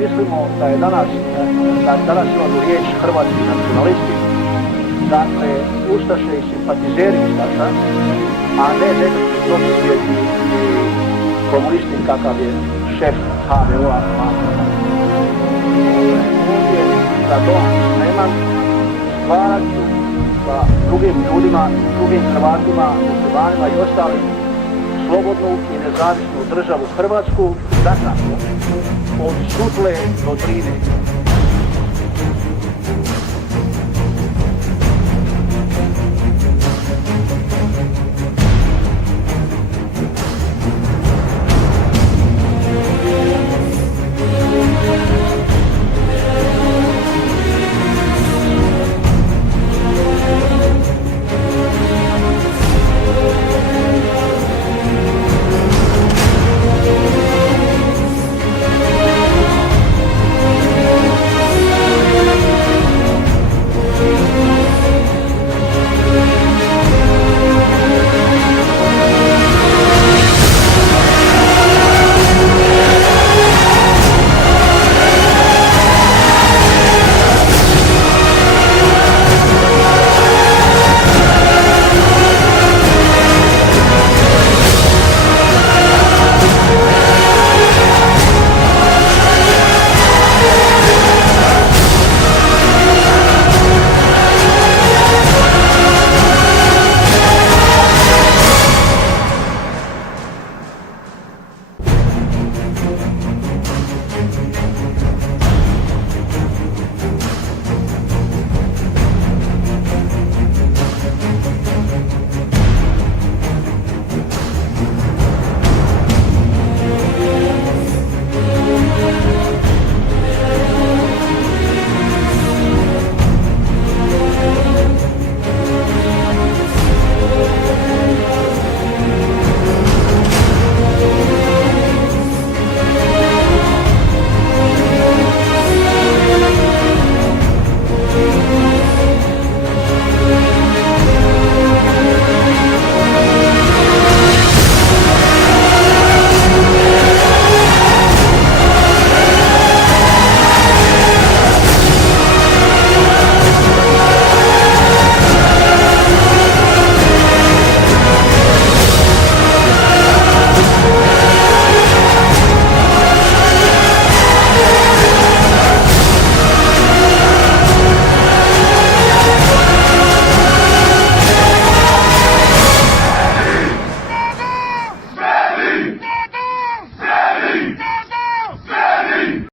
mislimo da je danas imamo riječ hrvatski nacionalisti, dakle ustaše i simpatizeri ustaša, a ne nekakvi protisvijeti komunisti kakav je šef HVO-a. Ovdje za dom spreman stvarati sa drugim ljudima, drugim Hrvatima, muslimanima i ostalim slobodnu i nezavisnu državu Hrvatsku, dakle, od Sutle do Drine.